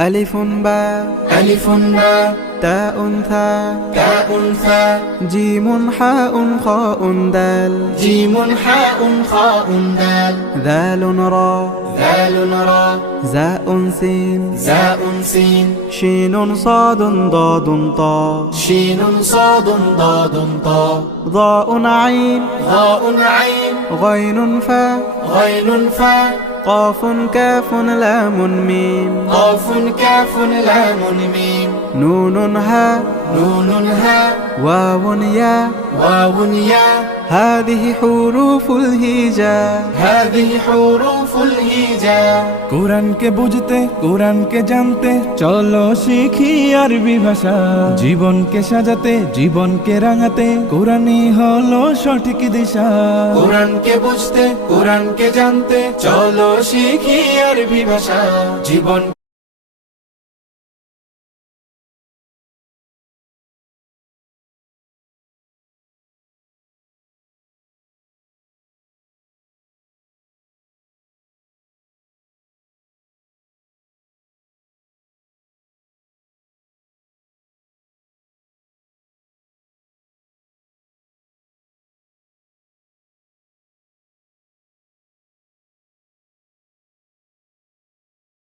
ألف باء ألف باء تاء ثاء تاء ثاء جيم حاء خاء دال جيم حاء خاء دال ذال راء ذال راء زاء سين زاء سين شين صاد ضاد طاء شين صاد ضاد طاء ضاء عين ضاء عين غين فاء غين فاء قاف كاف لام ميم قاف كاف لام ميم نون هاء نون هاء واو ياء واو ياء هذه حروف الهجاء هذه حروف الهجاء কোরআনকে বুঝতে কোরআনকে জানতে চলো শিখি আরবি ভাষা জীবনকে সাজাতে জীবনকে রাঙাতে কোরআনই হলো সঠিক দিশা কোরআনকে বুঝতে কোরআনকে জানতে চলো শিখি আরবি ভাষা জীবন